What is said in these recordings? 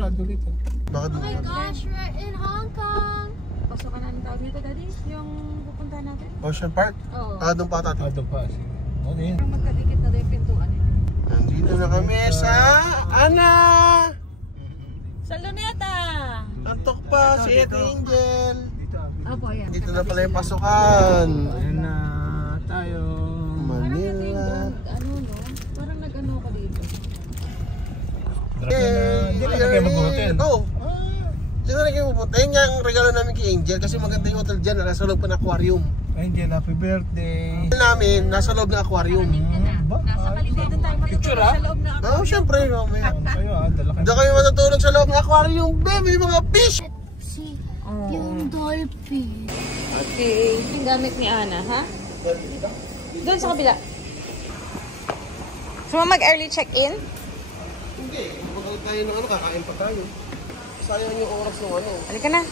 sarado dito. Bakit? Oh my gosh, we're in Hong Kong! Pasok ka na ang tawag nito, Daddy? Yung pupuntahan natin? Ocean Park? Oo. Ah, doon pa tatin. Doon pa. Sige. Ano yun? Parang magkadikit na rin yung pintuan. Nandito na kami sa Ana! Sa Luneta! Antok pa si Ate Angel. Dito. Opo, yan. Dito na pala yung pasukan. Ayan na tayo. Manila. Ano, no? Parang nag-ano ako dito. Hindi pa na kayo mag-hotel. Oo. Diyan na kayo pupunta. Yun nga ang regalo namin kay Angel kasi maganda yung hotel dyan. Nasa loob pa ng aquarium. Angel, happy birthday. Namin, nasa loob ng aquarium. Nasa paligid tayo matutulog sa loob na Oo, syempre. Mamaya. Kayo dala kayo. Diyan kayo matutulog sa loob ng aquarium. May mga fish. si yung dolphin. Okay. Yung gamit ni Ana, ha? Doon sa kabila. So, mag-early check-in? Hindi. Kapag tayo ng kakain pa tayo. Sayang yung oras ng Halika na.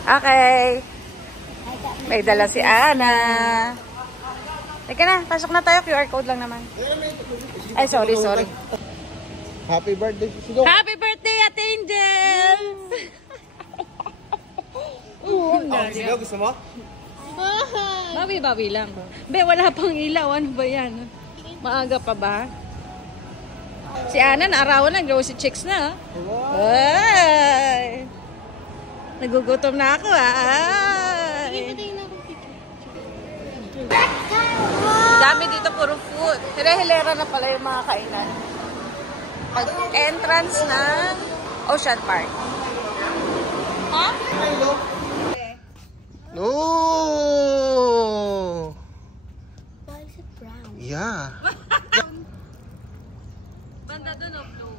Okay. May dala si Ana. Halika na. Pasok na tayo. QR code lang naman. Ay, sorry. Happy birthday, Sigo. Happy birthday, Ate Angel! Sigo, gusto mo? Bawi lang. Be, wala pang ilaw. Ano ba yan? Maaga pa ba? Si Ana, naarawan na. Grocery chicks na. Ay! Nagugutom na ako, ay! Dami dito, puro food. Hile-hilera na pala yung mga kainan. Pag-entrance ng Ocean Park. Ha? No! Why is it brown? Yeah. Banda doon o blue?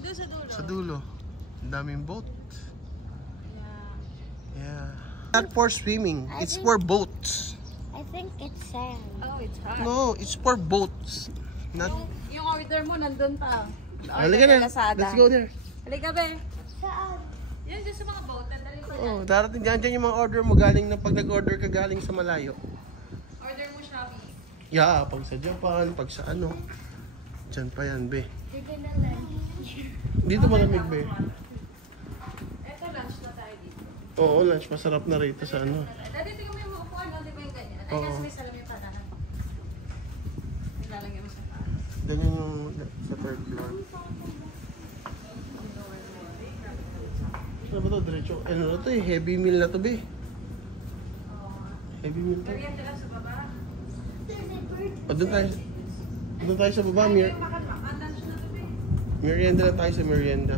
Doon sa dulo. Sa dulo. Ang daming boat. Yeah. Not for swimming. It's for boats. I think it's sand. Oh, it's hot. No, it's for boats. Not... Yung order mo nandun pa. Halika na. Let's go there. Halika, be. Saan? Yan dyan sa mga boat. Dali ko Oh, darating dyan yung mga order mo galing na pag nag-order ka galing sa malayo. Order mo Shopee. Yeah, pag sa Japan, pag sa ano. Dyan pa yan, be. Dito na lunch. Dito malamig, be. Eto, lunch na tayo dito. Oo, lunch. Masarap na rito sa ano. Dati tingnan mo yung upuan, no? Di ba yung ganyan? Ay, Oo. kasi may salamin pa na. Nilalagyan mo sa taas. Ganyan yung sa third floor. Ano ba to? Diretso. Ano na to eh? Heavy meal na to, be. Heavy meal to. Merienda lang sa baba. O, doon tayo. Doon tayo sa baba, Lunch na to, be. merienda na tayo sa merienda.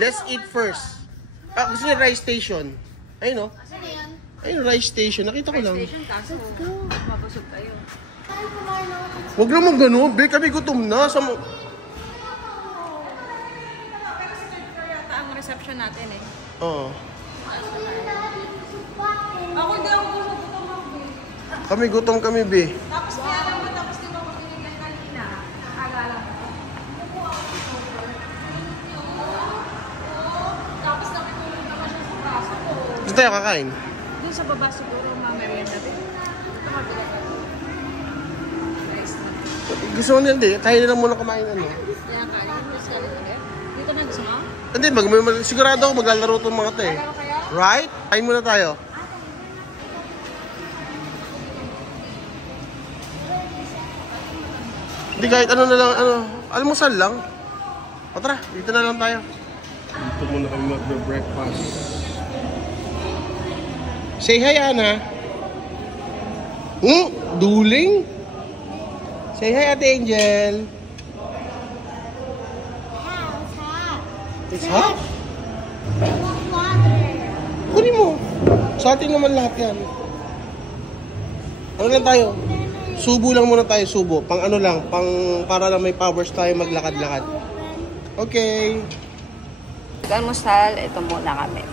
Let's eat first. Ah, gusto niya rice station. Ayun, no? Saan yan? Ayun, rice station. Nakita ko lang. Station, kaso. Mabusog tayo. Huwag naman gano'n. Be, kami gutom na. Sa... Pero sa third floor yata ang reception natin eh. Oo. Ako hindi ako gusto mo, be. Kami gutom kami, be. Tapos kaya lang mo, tapos di ba mo binigyan kanina? Akala mo. Tapos nakitulog naman siya sa braso ko. Doon tayo kakain. Doon sa baba siguro mga merienda din. Ito mabila ka. Nice na. Gusto mo nila, di? Tayo na lang muna kumain, ano? Kaya kanin mo sa ulit. Dito na gusto mo? Hindi, sigurado ako maglalaro itong mga to eh. Laro kaya? Right? Kain muna tayo. Hindi, kahit ano na lang, ano, almusal lang. O tara, dito na lang tayo. Dito muna kami mag-breakfast. Say hi, Ana. Duling? Say hi, Ate Angel. It's hot. It's hot? I want water. Kunin mo. Sa atin naman lahat yan. Ano lang tayo? Subo lang muna tayo, subo. Pang ano lang, pang para lang may powers tayo maglakad-lakad. Okay. Almusal, ito muna kami.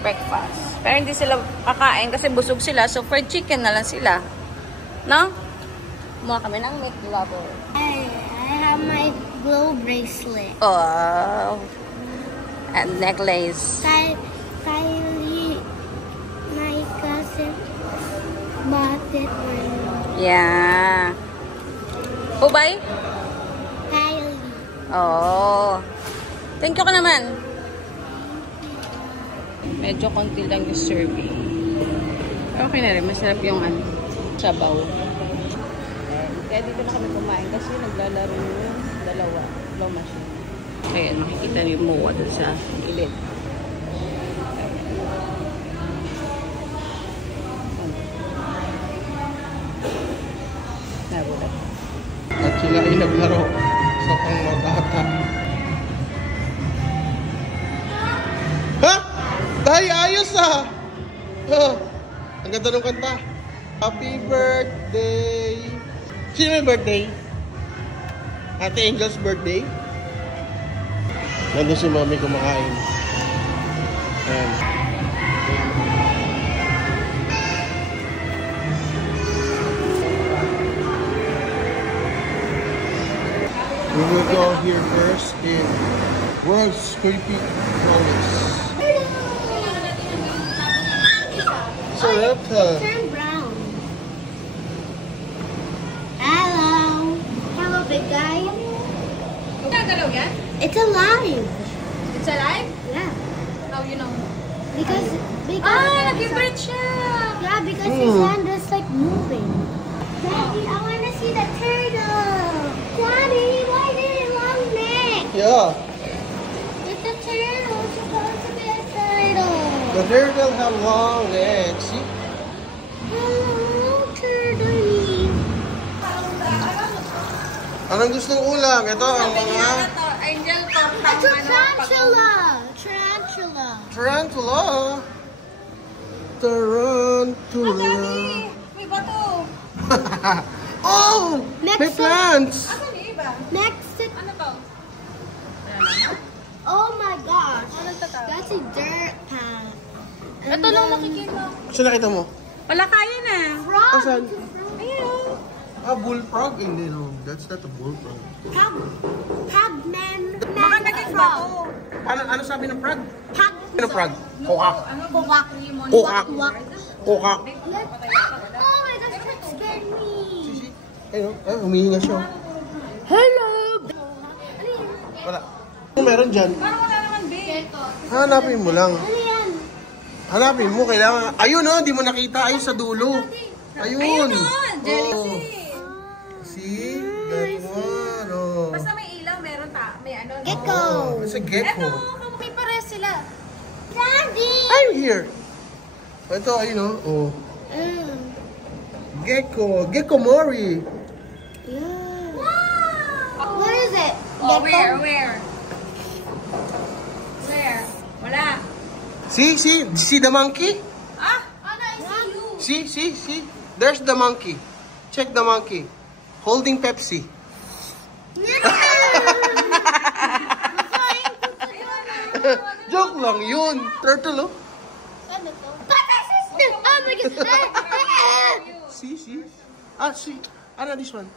Breakfast. Pero hindi sila kakain kasi busog sila. So, fried chicken na lang sila. No? Kumuha kami ng meat lover. I have my glow bracelet. Oh. And necklace. Kylie, my cousin, bought it for me. Yeah. Ubay? Kylie. Oo. Thank you ka naman. Medyo konti lang yung serving. Okay na rin. Masarap yung sabaw. Kaya dito na kami kumain kasi naglalaro yung dalawa. Claw machine. Ayan, makikita niyo yung muwa dun sa gilid. Nabulat. At sila ay naglaro sa pangmabata. Ha? Dahil ayos ah! Ang ganda ng kanta. Happy birthday! Sino may birthday? Ate Angel's birthday? Nandun si Mami kumakain. Ayan. We will go here first in World's Creepy Crawlers. Sarap ha. Turn brown. Hello. Hello, big guy. Nagalaw yan? It's alive. It's alive? Yeah. How you know? Because nag-vibrate siya! yeah, because his hand is like moving. Daddy, I want to see the turtle. Daddy, why did it long neck? Yeah. It's a turtle. It's supposed to be a turtle. The turtle have long legs. See? Hello, turtle. Anong gustong ulam? Ito ang mga Angel to. It's a tarantula. Tarantula. tarantula. Tarantula. May bato. Oh! May Next plants! Ano ni iba? Next, Ano to? oh my gosh. Ano to? That's a dirt path. Ito lang nakikita. Saan nakita mo? Wala kaya na. Frog. Asan? Ayun. Ah, bullfrog? Hindi, no. That's not a bullfrog. Pugman. Baka naging bato. Ano sabi ng frog? Pug. Ano frog? Kokak. Buwak. Kokak. Buwak. Kokak. Oh my gosh, that scared me. Sisi. Ayun, ay, humihinga siya. Hello. Wala. Kung meron dyan, Parang wala naman, babe. hanapin mo lang. Ano yan? Hanapin mo, kailangan. Ayun, oh, di mo nakita. Ayun sa dulo. Ayun. Ayun, Oh. jellyfish. See? That one, oh. Basta may ilaw, meron may ano. Gecko. Oh, it's a gecko. Kamukha pares sila. Daddy. I'm here. Ito, ayun, oh. Gecko. Gecko Mori. Yeah. Wow. What is it? Oh, Gecko? where? Wala. See the monkey? Ah? Ano, I see you. See. There's the monkey. Check the monkey. Holding Pepsi. Joke lang yun. Turtle, oh. Ano to? Oh my god. See. Ah, see. Ano this one?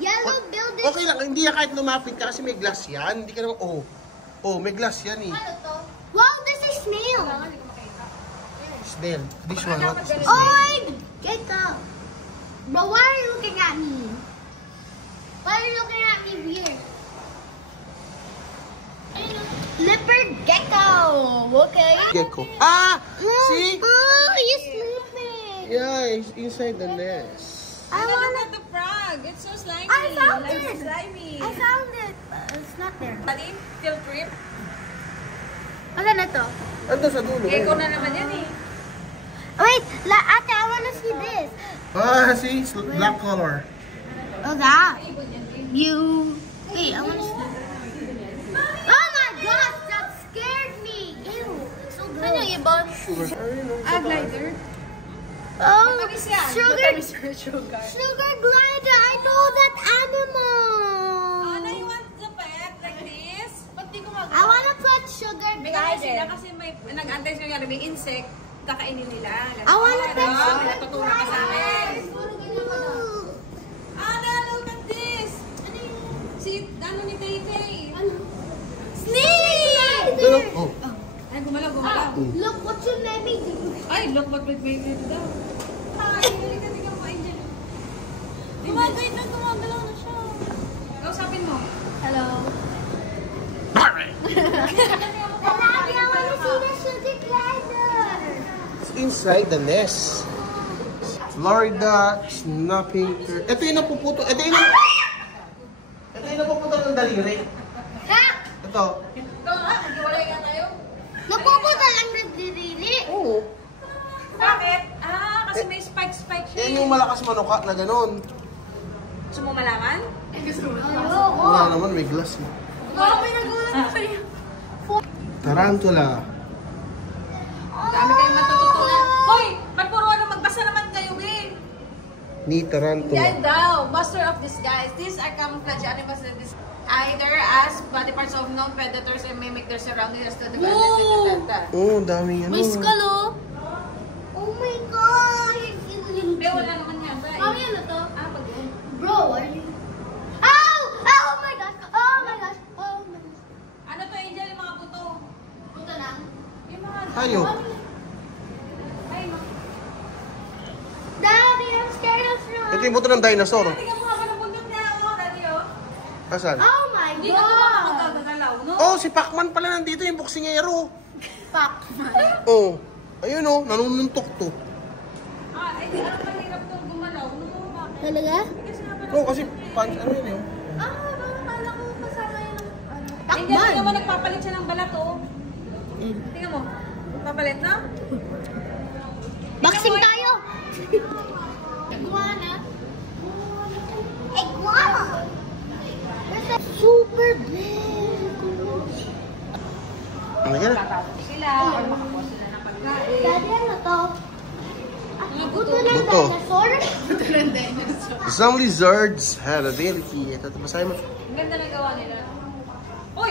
Yellow building. Okay lang, hindi yan kahit lumapit ka kasi may glass yan. Hindi ka naman, oh, may glass yan eh. Ano to? Wow, this is snail. Snail. This one, what is this? Oh, gecko. But why are you looking at me? Why are you looking at me weird? Leopard gecko. Okay. Gecko. Ah! See? Oh, he's sleeping. Yeah, it's inside the nest. I want the frog. It's so slimy. I found Like it. slimy. I found it. But it's not there. Buddy, still trip. Ano na to? Ando sa dulo. Gecko na naman yan eh. Wait, ate, I want to see this. Ah, see? It's black color. Oh, that. You. Wait, I want to see. Oh my gosh, that scared me. Ew. It's so gross. Ano yung ibon? Glider. Oh, Matamis yan. sugar. Matamis yung sugar. Sugar glider. I know that animal. Ano, you want the pet like this? Ba't di ko I want to put sugar Bigay sila glider. kasi nag-antay sila may insect. Kakainin nila. I want to put sugar Natuturo ka sa akin. glider. Ana, look at this. Si, ano ni Tay-Tay? Snake! Ano? Oh. Ay, gumalaw. Look what you made me do. Ay, look what we made it daw. Ay, halika mo, Angel. Gumagalaw na siya. Kausapin mo. Hello. Daddy, I want to see the sugar glider. It's inside the nest. Florida snapping turtle. Ito yung napuputo. Ito yung napuputo ng daliri. Ha? Ito. Napupunta lang nagdirili. Oo. Bakit? Kasi may spike siya. Yan yung malakas manuka na ganun. Gusto mo malaman? Wala naman, may glass. May nagulat sa'yo. Tarantula. Dami kayong matututunan. Hoy! Ba't puro magbasa naman kayo, eh? Ni tarantula. Yan daw, master of disguise. These are camouflage animals that either as body parts of known predators and mimic their surroundings to develop their Oo, daming ano. May skull, oh. Oh my God. Hindi, wala naman yan. Mami, ano to? Pag yun. Bro, are you? Ow! Oh my gosh! Oh my gosh! Oh my gosh! Ano to, Angel, yung mga buto? Punta lang. Yung mga... Tayo. Ay, Daddy, I'm scared of frogs. Ito yung buto ng dinosaur. tingnan mo nga ng bundok niya, Daddy, oh. Asan? Oh my Hindi na ito God! magagalaw, no? Oh, si Pacman pala nandito, yung boksingero. Fuck. Oh. Ayun oh, nanununtok to. Di alam na hirap itong gumalaw. Ano mo bakit? Talaga? Oo, kasi punch, ano yun yun? Kala ko kasama yun. Angel, tingnan mo, nagpapalit siya ng balat, oh. Tingnan mo. Papalit na? Boxing tayo! Iguana. Iguana! That's a super big. Ano ka na? Tatapos sila, or makakuha sila ng pagkain. Daddy, ano to? Buto ng Buto. dinosaur? Some lizards have ability. Ito, basahin mo. Ang ganda na gawa nila. Uy!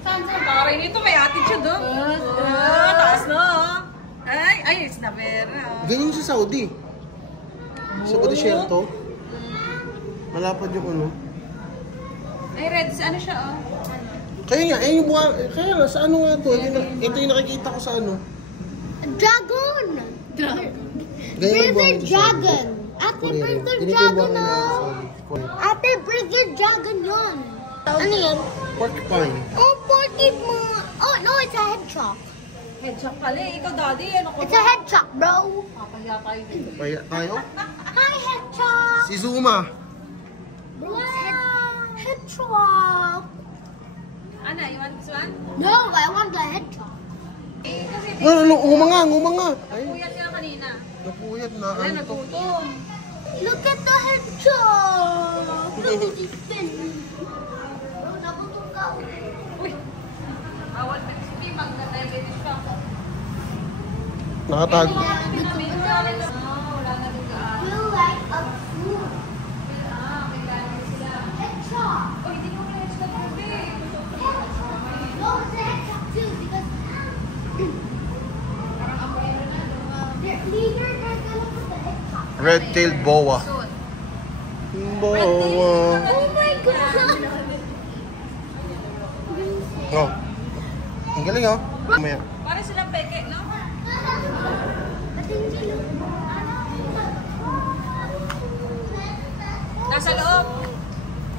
Saan? Pare nito, may attitude, oh. Taas na, oh. Ay, it's na vera. Ganyan sa Saudi. Sa Bodisierto. Malapad yung ano. Ay, red, ano siya, oh. Kaya nga, yung buka, kaya nga, sa ano nga to? Ito yung nakikita ko sa ano. Dragon! Ganyan yung buha River nito sa Saudi. dragon! Ate, Korea rin. river Ganito yung buha dragon, nila sa oh! Saudi. Korea. Ate, river dragon yun! Ano yun? Porcupine. Oh, Pokemon! Oh, no, it's a hedgehog. Headshot pala, eh. Ikaw, Daddy, ano ko It's a hedgehog, bro! Papaya tayo dito. Kaya tayo. Hi, hedgehog! Si Zuma. Wow! Hedgehog! Ana, you want this one? No, I want the hedgehog. Eh, kasi Ano, umanga. Ay, puyat ka kanina. napuyat na. Wala, Ano to? nagutom. Look at the hedgehog! Look at his fin. Oh, nagutom ka. Uy! Bawal na si Pim, ang diabetes siya. Nakatag. Wala na dugaan. You like a food. May gano'n sila. Hedgehog! Uy, hindi mo kaya sila tubig. No, it's a hedgehog too because they're gonna put the hedgehog. Red-tailed boa. Soon. Boa. Oh my God! Oh. Ang galing oh. Mamaya. Parang silang peke, no? Nasa loob.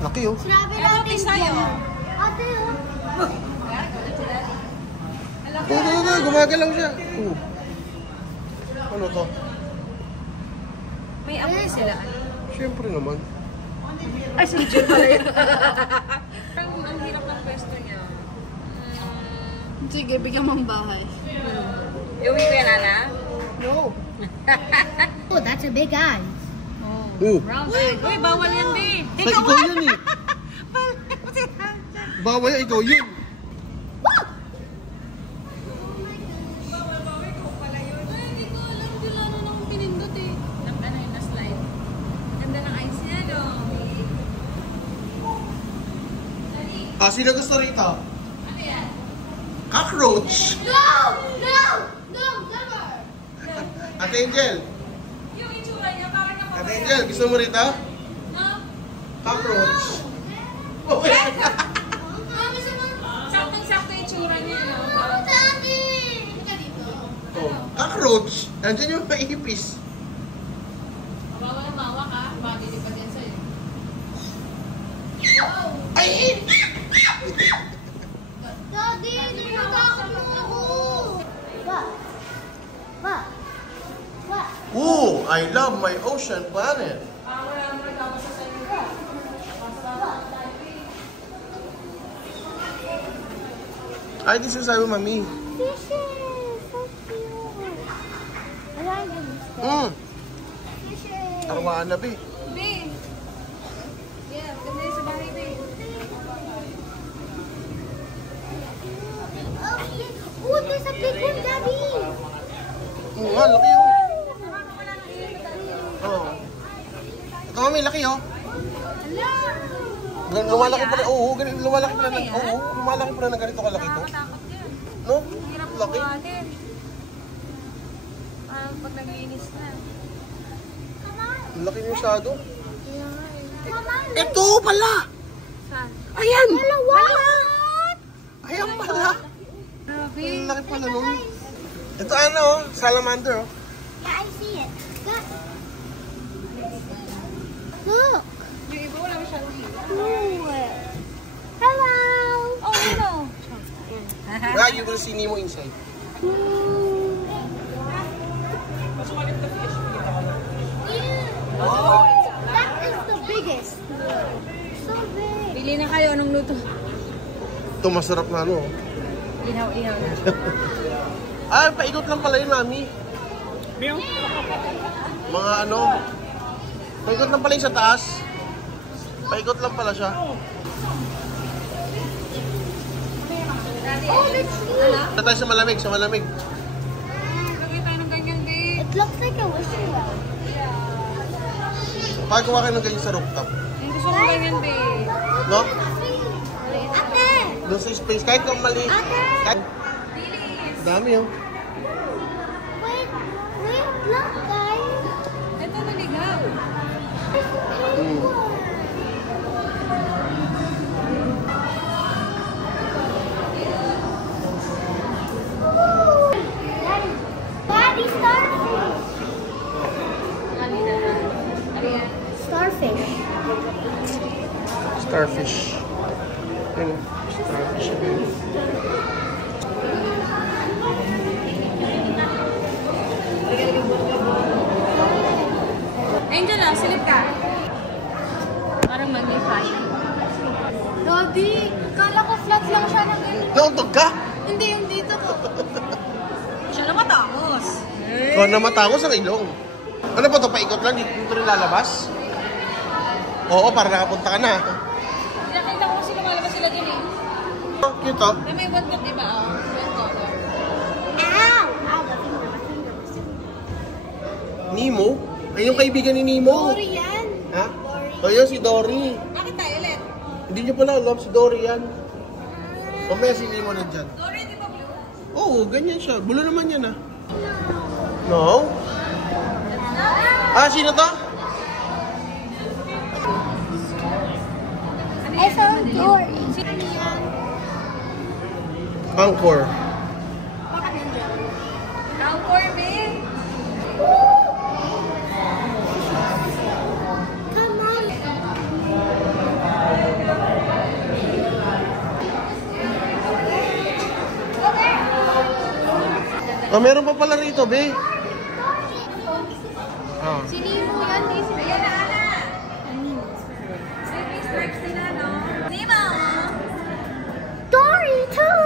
Laki oh. Sinabi Ano, natin Pisayo? dyan. Ate, oh. Ito, gumagalaw siya. Ano to? May amoy sila. Siyempre naman. Ay, si Jill pala yun. Ang hirap ng pwesto niya. Sige, bigyan mong bahay. Iuwi ko yan, Ana? No. Oh, that's a big eye. Brown eye. Uy, bawal yan, babe. Ay, ikaw yun eh. Bawal yan, ikaw yun. Sino gusto rito? Ano yan? Cockroach! No! No! No! Never! Ate Angel! Yung itsura niya, parang Ate napapaya. Angel, gusto mo rito? No? Cockroach! Saktong-sakto yung itsura niya. No? Daddy! Halika dito. Oh, cockroach! Nandiyan yung maipis. Bawal na mawa ka. Baka dilipat yan sa'yo. Ay! Daddy! I love my ocean planet. Ay, di sasabi, mami. Fishes! So cute! I like them. Fishes! Arwaan na, be. Be. Yeah, ganda yun sa bahay, be. Oh, there's a big one, Daddy! Oo nga, laki yun. Oo. Ito, mami, laki yun. Lumalaki pa rin, oo, lumalaki pa rin, oo, lumalaki pa rin ng ganito kalaki to. No? Laki. Parang pag nag-iinis na. Laki yung shadow. Ito pala! Saan? Ayan! What? Ayan pala! Grabe. Ang laki pala nun. Ito ano, salamander oh. Yeah, I see it. Look. Look. Yung iba wala masyadong ilaw. Ooh. Hello. Oh, ano? Right, you will see Nemo inside. Oh, that is the biggest. So big. Pili na kayo, anong luto? Ito masarap na ano. Ihaw-ihaw na. Ah, paikot lang pala yun, mami. Mga ano, paikot lang pala yung sa taas. Paikot lang pala siya. Oh, that's neat. Ito tayo sa malamig, sa malamig. Lagay tayo ng ganyan, di. It looks like a wishing well. Pagawa kayo ng ganyan sa rooftop. Yung gusto kong ganyan, di. No? Ate! Doon sa space, kahit kung mali. Kahit... Dami oh. Wait, look, guys. Ito, naligaw. Daddy, starfish. Starfish. Starfish. Ayun, starfish. Angel, silip ka. Parang magnify. Daddy, kala ko flat lang siya ng ganyan. Nauntog ka? Hindi, yung dito ko. Siya na matangos. Ikaw na matangos ang ilong. Ano ba ito? Paikot lang? Dito rin lalabas? Oo, para nakapunta ka na. Nakita ko kasi lumalabas sila dun eh. Oh, cute oh. Na may one cut, di ba? Oh, one color. Ow! Ow, the finger. Nemo? Ay, yung kaibigan ni Nemo. Dory yan. Ha? O yun, si Dory. Bakit tayo ulit? Hindi niyo pala alam, si Dory yan. Mamaya si Nemo nandyan. Dory, di ba blue? Oo, ganyan siya. Bulo naman yan ah. No? Ah, sino to? I found Dory. Angkor. Angkor, babe. Come on. Ah, meron pa pala rito, be. Ah. Si Nemo yan, di si Ayan na, Ana. Sleeping stripes nila, no? Nemo! Dory too.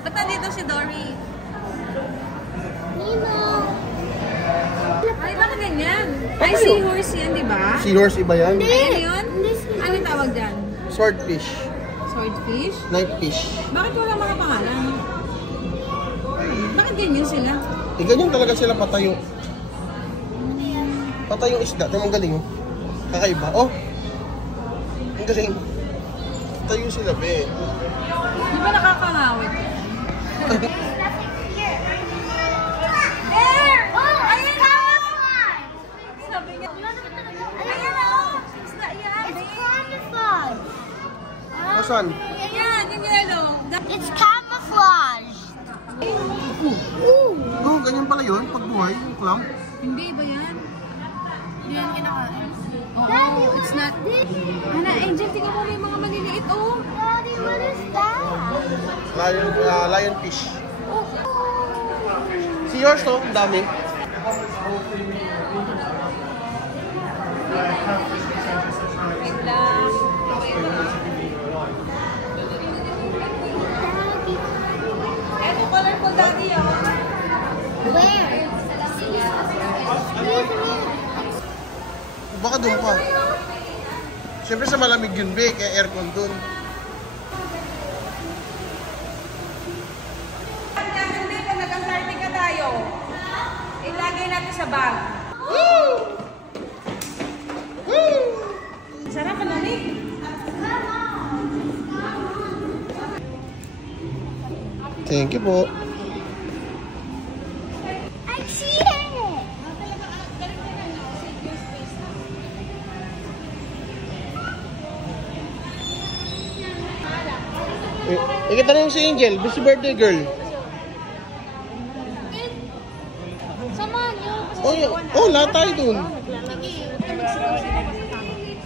Ba't nandito si Dory? Nemo. Ay, bakit ganyan? Ay, seahorse yan, di ba? Seahorse iba yan? Ano yun? Ano tawag dyan? Swordfish. Swordfish? Knifefish. Bakit wala mga pangalan? Bakit ganyan sila? Eh, ganyan talaga sila patayo. Patayong isda. Ito ang galing oh. Kakaiba. Oh! Ang galing. Patayo sila, be. Di ba nakakangawit? There! Oh, ayun na! Sabi niya, Ayun na! isda yan. It's camouflage. Asan? Yan, yung yellow. It's camouflage. Ooh. Oh, ganyan pala yun. Pagbuhay, yung clam. Hindi ba yan? Hindi yan kinakain. Daddy, Oh, it's not. Ana, Angel, tingnan mo may mga maliliit, oh. Daddy, what is that? Lionfish. Oh. Si yours, no? Ang dami. Wait lang. Eto, colorful daddy, oh. Where? Excuse me. Baka doon pa. Siyempre sa malamig yun, be. Kaya aircon doon. Hindi pa nag-party ka tayo. Ilagay natin sa bag. Sarap ang lamig. Thank you po. I cheated. Ikita na yung si Angel. Busy birthday girl. Samahan niyo. Lahat tayo dun.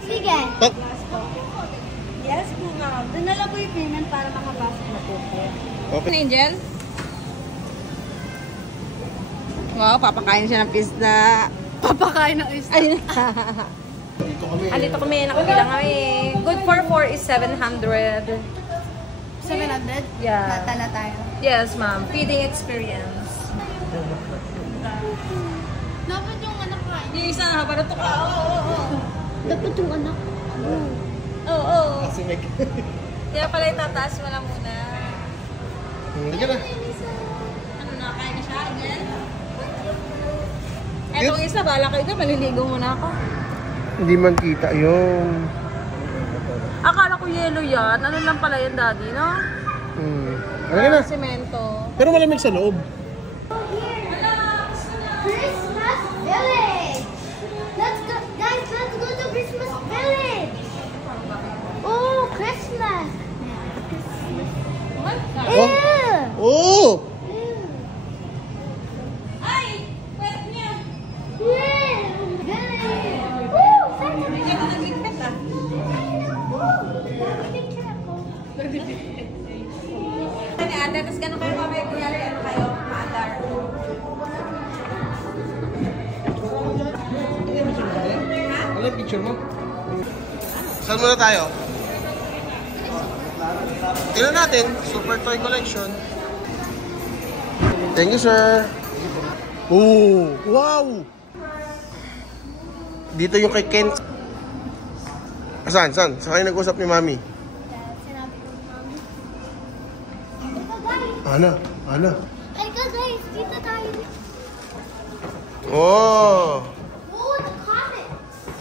Sige. Yes, po ma'am. Doon na lang po yung payment para makapasok na po kayo. Okay. Angel? Wow, papakain siya ng pizza. Papakain ng isa. Ayun. Dito kami. Andito kami, nakabilang kami. Good for 4 is 700. 700? Yeah. Natala tayo. Yes, ma'am. Feeding experience. Dapat yung anak ka. Yung isa, barato ka. Oo. Dapat yung anak. Oo. Kasi may... Kaya pala itataas mo lang muna. Hindi ka na. Ano, nakain na siya again? Etong isa, bala kayo ka, maliligo muna ako. Hindi man kita yung... Akala ko yellow yan. Ano lang pala yan, daddy, no? Ano na? Semento. Pero malamig sa loob. Christmas Village. Let's go, guys. Let's go to Christmas Village. Oh, Christmas. Ew. Oh! Ay! Pwede niya. Yeah. Village. Woo! Hindi ka na nagligpit, ah. Ano, Ate, tapos gano'n kayo mamaya kunyari, ano kayo, maandar. Ano yung picture mo? Saan muna tayo? Tingnan natin, Super Toy Collection. Thank you, sir. Oh, wow! Dito yung kay Ken. Saan? Saan kayo nag-usap ni Mami? Ana. Halika guys, dito tayo. Oh! Oh, the comics.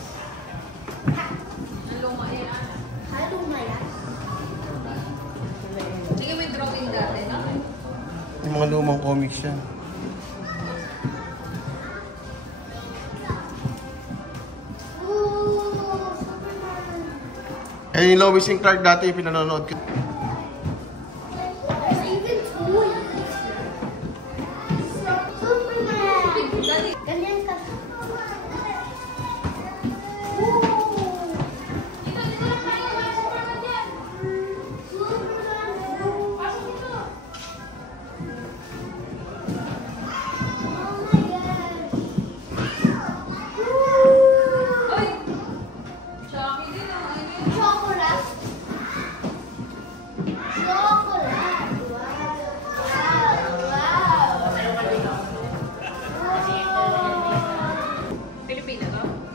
Haluma yan. Sige, may drawing dati, no? Yung mga lumang comics yan. Ooh, Superman. Ayun yung Lois and Clark dati yung pinanonood ko. There's even toys. Superman. Ganyan ka.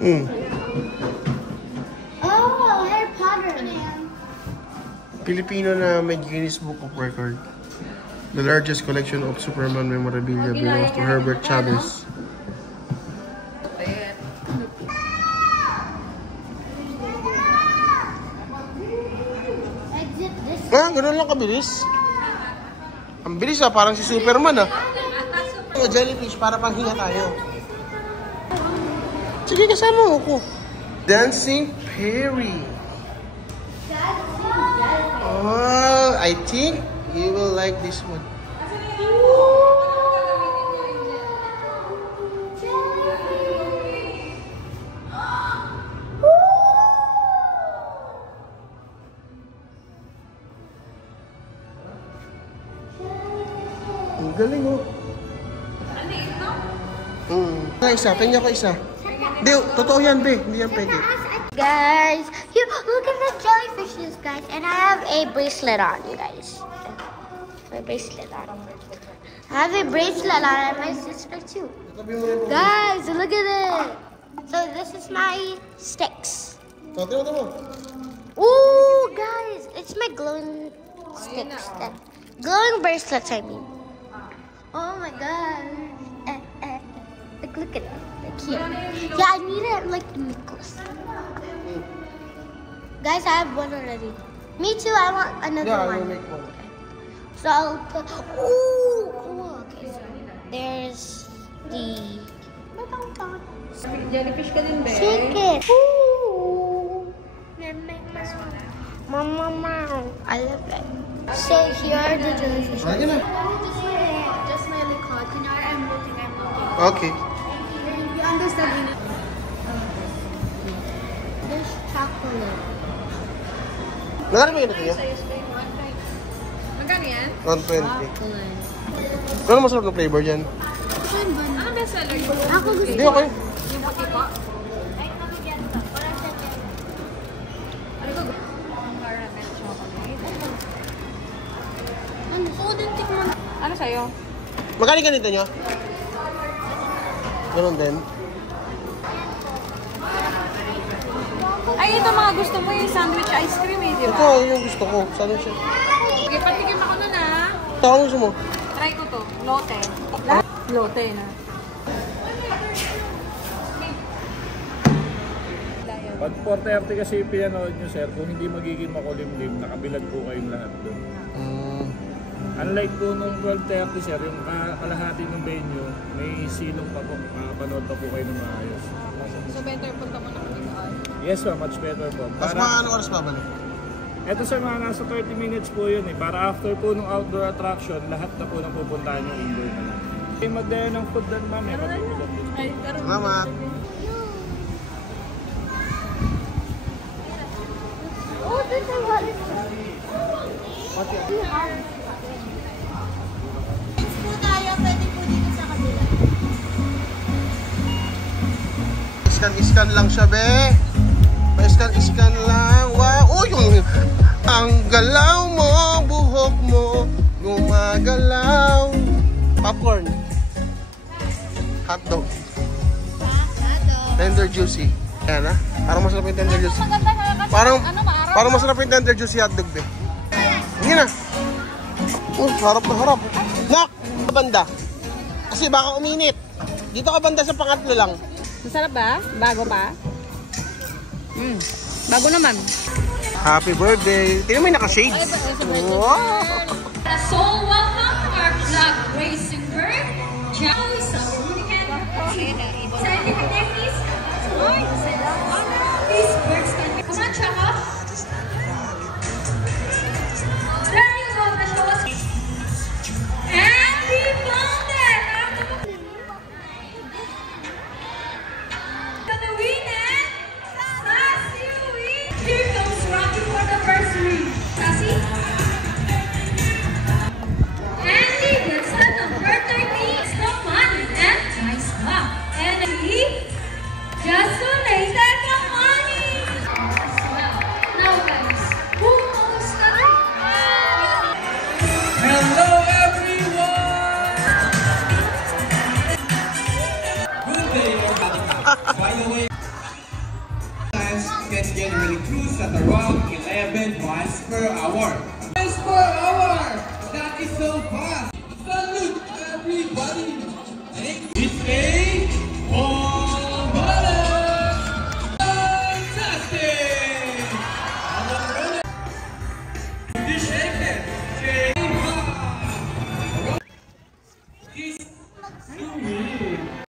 Ooh. Oh, Harry Potter. Pilipino na may Guinness Book of Record. The largest collection of Superman memorabilia belongs to Herbert Chavez. Exit this. Ganun lang kabilis. Ang bilis parang si Superman Mga jellyfish para panghinga tayo. Sige, kasama mo ko. Dancing Fairy. Oh, I think you will like this one. Ang galing Ano isa. Tingnan ko isa. Be, totoo yan, be. Hindi yan pwede. Guys, here, look at the jellyfishes, guys. And I have a bracelet on, guys. My bracelet on. I have a bracelet on and my sister too. Guys, look at it. So this is my sticks. Ooh, guys, it's my glowing sticks. Glowing bracelets, I mean. Oh my god. Look at it. They're cute. Yeah, I need it like a necklace. Guys, I have one already. Me too, I want another Yeah, one. I'll make one. So I'll put, ooh, cool. Okay, so there's the Jellyfish ka din, be. chicken. Ooh. Mama, I love it. So here are the jellyfish. Lagi na. Just my likod. Kunyari, I'm looking. Okay. You understand? There's chocolate. Nagkano ba ganito niya? Magkano yan? 120. Ano masarap ng flavor dyan? Ano best seller yun? Ako gusto. Hindi, okay. Yung puti po? Caramel chocolate. Ano sa'yo? Magkano ganito niya? Ganun din. Ay, ito mga gusto mo yung sandwich ice cream eh, di Ito, ba? yung gusto ko. Saan siya? Okay, patikim ako nun ah. Ito, ano gusto mo? Try ko to. Lote. Lote na. Pag 4:30 kasi pinanood nyo, sir, kung hindi magiging makulimlim, nakabilad po kayong lahat doon. Unlike po nung 12:30, sir, yung kalahati ng venue, may silong pa po. Makapanood pa po kayo ng maayos. So better punta mo na kami doon. Yes, sir, much better po. Tapos mga ano oras babalik? Ito sir, mga nasa 30 minutes po yun eh. Para after po ng outdoor attraction, lahat na po nang pupuntahan yung indoor na lang. Okay, magdaya ng food doon, ma'am. Eh, pag-uusap din. Salamat. Oh, this is what it's Pwede po dito sa kabila. Iskan lang siya, be. Pa-iskan lang. Wow. Oh, yung ang galaw mo, buhok mo, gumagalaw. Popcorn. Hotdog. Tender juicy. Yan ha. Parang masarap yung tender juicy. Parang masarap yung tender juicy hotdog, be. Hindi na. Harap na harap. Nak! Banda. Kasi baka uminit. Dito ka banda sa pangatlo lang. Masarap ba? Bago pa? Bago naman. Happy birthday. Tingnan mo yung naka-shades. Wow! So welcome to our vlog racing bird. Ciao, Sandy Hatekis. These birds can be. Come on, Chaka. There you go, the show us. And we found it. The winner, Sassy win. Here comes Rocky for the first win. Sassy. Andy gets the number 13. It's the money and nice luck. And he just donated the money. Now guys, who knows the Hello everyone! Good day everybody. By the way, can generally cruise at around 11 miles per hour. Miles per hour!